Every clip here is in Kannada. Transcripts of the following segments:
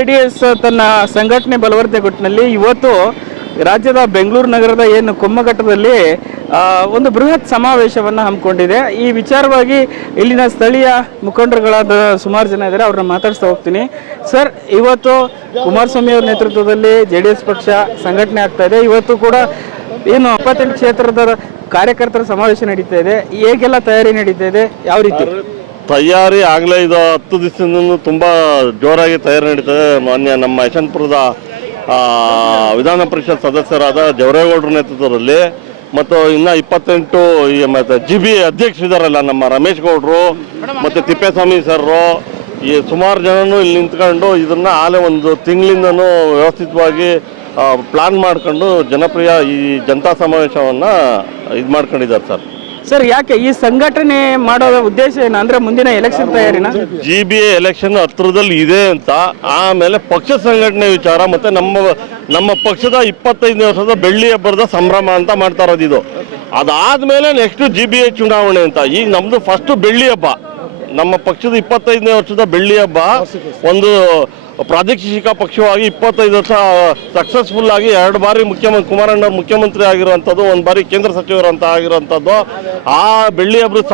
JDS ತನ್ನ ಸಂಘಟನೆ ಬಲವರ್ಧನೆಗೊಟ್ಟಿನಲ್ಲಿ ಇವತ್ತು ರಾಜ್ಯದ ಬೆಂಗಳೂರು ನಗರದ ಏನು ಕೊಮ್ಮಘಟ್ಟದಲ್ಲಿ ಒಂದು ಬೃಹತ್ ಸಮಾವೇಶವನ್ನು ಹಮ್ಮಿಕೊಂಡಿದೆ. ಈ ವಿಚಾರವಾಗಿ ಇಲ್ಲಿನ ಸ್ಥಳೀಯ ಮುಖಂಡರುಗಳಾದ ಸುಮಾರು ಜನ ಇದ್ದಾರೆ, ಅವ್ರನ್ನ ಮಾತಾಡಿಸ್ತಾ ಹೋಗ್ತೀನಿ. ಸರ್, ಇವತ್ತು ಕುಮಾರಸ್ವಾಮಿ ಅವರ ನೇತೃತ್ವದಲ್ಲಿ JDS ಪಕ್ಷ ಸಂಘಟನೆ ಆಗ್ತಾ ಇದೆ. ಇವತ್ತು ಕೂಡ ಏನು 28 ಕ್ಷೇತ್ರದ ಕಾರ್ಯಕರ್ತರ ಸಮಾವೇಶ ನಡೀತಾ ಇದೆ. ಹೇಗೆಲ್ಲ ತಯಾರಿ ನಡೀತಾ ಇದೆ, ಯಾವ ರೀತಿ ತಯಾರಿ ಆಗಲೇ ಇದು 10 ದಿವಸದಿಂದ ತುಂಬ ಜೋರಾಗಿ ತಯಾರಿ ನಡೀತದೆ. ಮಾನ್ಯ ನಮ್ಮ ಯಶವಂತಪುರದ ವಿಧಾನ ಪರಿಷತ್ ಸದಸ್ಯರಾದ ಜವರೇಗೌಡರ ನೇತೃತ್ವದಲ್ಲಿ ಮತ್ತು ಇನ್ನು 28 ಮತ್ತು GB ಅಧ್ಯಕ್ಷರಿದ್ದಾರಲ್ಲ ನಮ್ಮ ರಮೇಶ್ ಗೌಡರು ಮತ್ತು ತಿಪ್ಪೇಸ್ವಾಮಿ ಸರ್ರು, ಈ ಸುಮಾರು ಜನನು ಇಲ್ಲಿ ನಿಂತ್ಕೊಂಡು ಇದನ್ನು ಆಲೇ ಒಂದು ತಿಂಗಳಿಂದನೂ ವ್ಯವಸ್ಥಿತವಾಗಿ ಪ್ಲಾನ್ ಮಾಡ್ಕೊಂಡು ಜನಪ್ರಿಯ ಈ ಜನತಾ ಸಮಾವೇಶವನ್ನು ಇದು ಮಾಡ್ಕೊಂಡಿದ್ದಾರೆ ಸರ್. ಸರ್, ಯಾಕೆ ಈ ಸಂಘಟನೆ ಮಾಡೋ ಉದ್ದೇಶ ಏನು ಅಂದ್ರೆ ಮುಂದಿನ ಎಲೆಕ್ಷನ್ ತಯಾರಿನ GBA ಎಲೆಕ್ಷನ್ ಹತ್ರದಲ್ಲಿ ಇದೆ ಅಂತ, ಆಮೇಲೆ ಪಕ್ಷ ಸಂಘಟನೆ ವಿಚಾರ ಮತ್ತೆ ನಮ್ಮ ಪಕ್ಷದ 25ನೇ ವರ್ಷದ ಬೆಳ್ಳಿ ಹಬ್ಬದ ಸಂಭ್ರಮ ಅಂತ ಮಾಡ್ತಾ ಇರೋದು ಇದು. ಅದಾದ್ಮೇಲೆ ನೆಕ್ಸ್ಟ್ GBA ಚುನಾವಣೆ ಅಂತ. ಈಗ ನಮ್ದು ಫಸ್ಟ್ ಬೆಳ್ಳಿ ಹಬ್ಬ, ನಮ್ಮ ಪಕ್ಷದ 25ನೇ ವರ್ಷದ ಬೆಳ್ಳಿ ಹಬ್ಬ. ಒಂದು ಪ್ರಾದೇಶಿಕ ಪಕ್ಷವಾಗಿ 25 ವರ್ಷ ಸಕ್ಸಸ್ಫುಲ್ ಆಗಿ 2 ಬಾರಿ ಕುಮಾರಣ್ಣ ಮುಖ್ಯಮಂತ್ರಿ ಆಗಿರುವಂಥದ್ದು, 1 ಬಾರಿ ಕೇಂದ್ರ ಸಚಿವರಂತ ಆಗಿರುವಂಥದ್ದು. ಆ ಬೆಳ್ಳಿ ಹಬ್ಬದ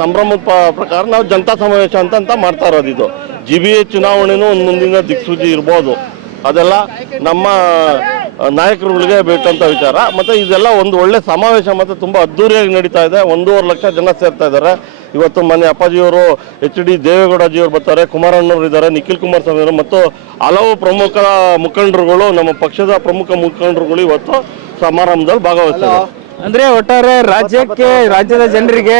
ಸಂಭ್ರಮದ ಪ್ರಕಾರ ನಾವು ಜನತಾ ಸಮಾವೇಶ ಅಂತ ಮಾಡ್ತಾ ಇರೋದು. ಇದು GBA ಚುನಾವಣೆನೂ ಒಂದು ಮುಂದಿನ ದಿಕ್ಸೂಚಿ ಇರ್ಬೋದು. ಅದೆಲ್ಲ ನಮ್ಮ ನಾಯಕರುಗಳಿಗೆ ಬೇಕಂತ ವಿಚಾರ. ಮತ್ತು ಇದೆಲ್ಲ ಒಂದು ಒಳ್ಳೆ ಸಮಾವೇಶ ಮತ್ತು ತುಂಬ ಅದ್ದೂರಿಯಾಗಿ ನಡೀತಾ ಇದೆ. 1.5 ಲಕ್ಷ ಜನ ಸೇರ್ತಾ ಇದ್ದಾರೆ. ಇವತ್ತು ಮನೆ ಅಪ್ಪಾಜಿಯವರು HD ದೇವೇಗೌಡಜಿಯವರು ಬರ್ತಾರೆ, ಕುಮಾರಣ್ಣವರು ಇದ್ದಾರೆ, ನಿಖಿಲ್ ಕುಮಾರಸ್ವಾಮಿ ಅವರು ಮತ್ತು ಹಲವು ಪ್ರಮುಖ ಮುಖಂಡರುಗಳು, ನಮ್ಮ ಪಕ್ಷದ ಪ್ರಮುಖ ಮುಖಂಡರುಗಳು ಇವತ್ತು ಸಮಾರಂಭದಲ್ಲಿ ಭಾಗವಹಿಸ್ತಾರೆ. ಅಂದ್ರೆ ಒಟ್ಟಾರೆ ರಾಜ್ಯದ ಜನರಿಗೆ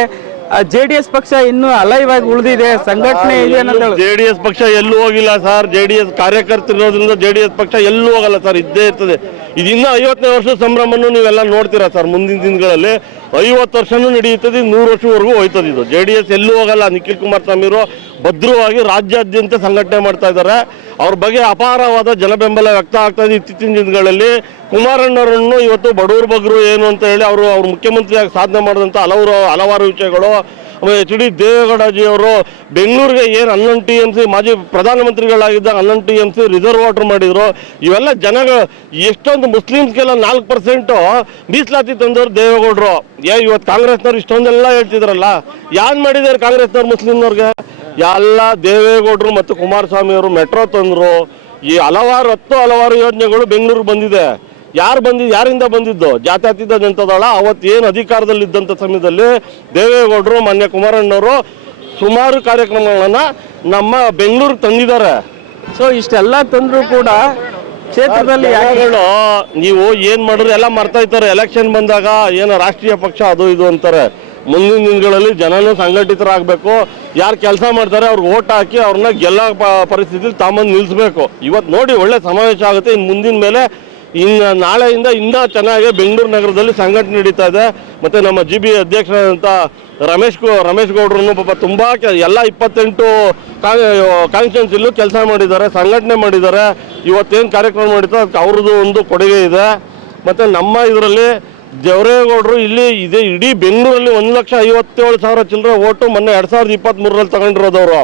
JDS ಪಕ್ಷ ಇನ್ನೂ ಅಲೈವ್ ಆಗಿ ಉಳಿದಿದೆ, ಸಂಘಟನೆ ಇದೆ ಅನ್ನೋದು. JDS ಪಕ್ಷ ಎಲ್ಲೂ ಹೋಗಿಲ್ಲ ಸರ್. JDS ಕಾರ್ಯಕರ್ತರಿರೋದ್ರಿಂದ JDS ಪಕ್ಷ ಎಲ್ಲೂ ಹೋಗಲ್ಲ ಸರ್, ಇದ್ದೇ ಇರ್ತದೆ. ಇದಿನ್ನ 50ನೇ ವರ್ಷದ ಸಂಭ್ರಮವನ್ನು ನೀವೆಲ್ಲ ನೋಡ್ತೀರಾ ಸರ್. ಮುಂದಿನ ದಿನಗಳಲ್ಲಿ 50 ವರ್ಷನೂ ನಡೆಯುತ್ತದೆ, 100 ವರ್ಷವರೆಗೂ ಹೋಯ್ತದೆ ಇದು. JDS ಎಲ್ಲೂ ಹೋಗಲ್ಲ. ನಿಖಿಲ್ ಕುಮಾರಸ್ವಾಮಿರು ಭದ್ರವಾಗಿ ರಾಜ್ಯಾದ್ಯಂತ ಸಂಘಟನೆ ಮಾಡ್ತಾ ಇದ್ದಾರೆ. ಅವ್ರ ಬಗ್ಗೆ ಅಪಾರವಾದ ಜನಬೆಂಬಲ ವ್ಯಕ್ತ ಆಗ್ತಾ ಇದೆ. ಇತ್ತೀಚಿನ ದಿನಗಳಲ್ಲಿ ಕುಮಾರಣ್ಣರನ್ನು ಇವತ್ತು ಬಡವರು ಬಗ್ಗರು ಏನು ಅಂತ ಹೇಳಿ ಅವರು ಮುಖ್ಯಮಂತ್ರಿಯಾಗಿ ಸಾಧನೆ ಮಾಡಿದಂಥ ಹಲವಾರು ವಿಷಯಗಳು. HD ದೇವೇಗೌಡಜಿಯವರು ಬೆಂಗಳೂರಿಗೆ ಏನು 11 TMC ಮಾಜಿ ಪ್ರಧಾನಮಂತ್ರಿಗಳಾಗಿದ್ದಾಗ 11 TMC ರಿಸರ್ವ್ ವಾಟರ್ ಮಾಡಿದ್ರು. ಇವೆಲ್ಲ ಜನಗಳು ಎಷ್ಟೊಂದು ಮುಸ್ಲಿಮ್ಸ್ಗೆಲ್ಲ 4% ಮೀಸಲಾತಿ ತಂದವರು ದೇವೇಗೌಡರು. ಇವತ್ತು ಕಾಂಗ್ರೆಸ್ನವ್ರು ಇಷ್ಟೊಂದೆಲ್ಲ ಹೇಳ್ತಿದ್ರಲ್ಲ, ಯಾರು ಮಾಡಿದ್ದಾರೆ ಕಾಂಗ್ರೆಸ್ನವ್ರು ಮುಸ್ಲಿಮ್ನವ್ರಿಗೆ? ಎಲ್ಲ ದೇವೇಗೌಡರು ಮತ್ತು ಕುಮಾರಸ್ವಾಮಿಯವರು ಮೆಟ್ರೋ ತಂದರು. ಈ ಹಲವಾರು ಯೋಜನೆಗಳು ಬೆಂಗಳೂರಿಗೆ ಬಂದಿದೆ. ಯಾರಿಂದ ಬಂದಿದ್ದು? ಜಾತ್ಯತೀತ ಜನತಾದಳ ಅವತ್ತು ಏನು ಅಧಿಕಾರದಲ್ಲಿದ್ದಂಥ ಸಮಯದಲ್ಲಿ ದೇವೇಗೌಡರು ಮಾನ್ಯ ಕುಮಾರಣ್ಣವರು ಸುಮಾರು ಕಾರ್ಯಕ್ರಮಗಳನ್ನು ನಮ್ಮ ಬೆಂಗಳೂರಿಗೆ ತಂದಿದ್ದಾರೆ. ಸೊ ಇಷ್ಟೆಲ್ಲ ತಂದರೂ ಕೂಡ ಕ್ಷೇತ್ರದಲ್ಲಿ ನೀವು ಏನು ಮಾಡಿದ್ರೆ ಎಲ್ಲ ಮರ್ತಾ ಇರ್ತಾರೆ. ಎಲೆಕ್ಷನ್ ಬಂದಾಗ ಏನು ರಾಷ್ಟ್ರೀಯ ಪಕ್ಷ ಅದು ಇದು ಅಂತಾರೆ. ಮುಂದಿನ ದಿನಗಳಲ್ಲಿ ಜನನೂ ಸಂಘಟಿತರಾಗಬೇಕು. ಯಾರು ಕೆಲಸ ಮಾಡ್ತಾರೆ ಅವ್ರಿಗೆ ಓಟ್ ಹಾಕಿ ಅವ್ರನ್ನ ಗೆಲ್ಲೋ ಪರಿಸ್ಥಿತಿಲಿ ತಾಂಬಂದು ನಿಲ್ಲಿಸಬೇಕು. ಇವತ್ತು ನೋಡಿ ಒಳ್ಳೆ ಸಮಾವೇಶ ಆಗುತ್ತೆ. ಇನ್ನು ಮುಂದಿನ ಮೇಲೆ ನಾಳೆಯಿಂದ ಇನ್ನೂ ಚೆನ್ನಾಗಿ ಬೆಂಗಳೂರು ನಗರದಲ್ಲಿ ಸಂಘಟನೆ ನಡೀತಾ ಇದೆ. ಮತ್ತು ನಮ್ಮ GB ಅಧ್ಯಕ್ಷರಾದಂಥ ರಮೇಶ್ ಗೌಡ್ರನ್ನು ಪಾಪ ತುಂಬ ಎಲ್ಲ 28 ಕಾನ್ಸ್ಟಿಟ್ಯೂನ್ಸಿಲೂ ಕೆಲಸ ಮಾಡಿದ್ದಾರೆ, ಸಂಘಟನೆ ಮಾಡಿದ್ದಾರೆ. ಇವತ್ತೇನು ಕಾರ್ಯಕ್ರಮ ನಡೀತೋ ಅದಕ್ಕೆ ಅವ್ರದ್ದು ಒಂದು ಕೊಡುಗೆ ಇದೆ. ಮತ್ತು ನಮ್ಮ ಇದರಲ್ಲಿ ಜವರೇಗೌಡರು ಇದೆ ಇಡೀ ಬೆಂಗಳೂರಲ್ಲಿ 1,57,000 ಚಿಲ್ಲರೆ ಓಟು ಮೊನ್ನೆ 2023ರಲ್ಲಿ ತಗೊಂಡಿರೋದವರು.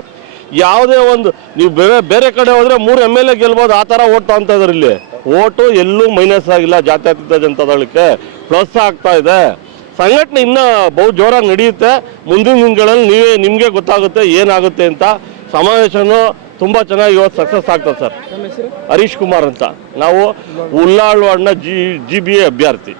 ಯಾವುದೇ ಒಂದು ನೀವು ಬೇರೆ ಕಡೆ ಹೋದರೆ 3 MLA ಗೆಲ್ಬೋದು, ಆ ಥರ ಓಟ್ ತಗೊತಾ ಇದ್ದಾರೆ. ಇಲ್ಲಿ ಓಟು ಎಲ್ಲೂ ಮೈನಸ್ ಆಗಿಲ್ಲ. ಜಾತ್ಯತೀತ ಜನತಾದಳಕ್ಕೆ ಪ್ಲಸ್ ಆಗ್ತಾ ಇದೆ. ಸಂಘಟನೆ ಇನ್ನೂ ಬಹು ಜೋರಾಗಿ ನಡೆಯುತ್ತೆ. ಮುಂದಿನ ದಿನಗಳಲ್ಲಿ ನಿಮಗೆ ಗೊತ್ತಾಗುತ್ತೆ ಏನಾಗುತ್ತೆ ಅಂತ. ಸಮಾವೇಶನೂ ತುಂಬ ಚೆನ್ನಾಗಿ ಇವತ್ತು ಸಕ್ಸಸ್ ಆಗ್ತದೆ ಸರ್. ಹರೀಶ್ ಕುಮಾರ್ ಅಂತ, ನಾವು ಉಳ್ಳಾಳ್ವಾಡ್ನ GBA ಅಭ್ಯರ್ಥಿ.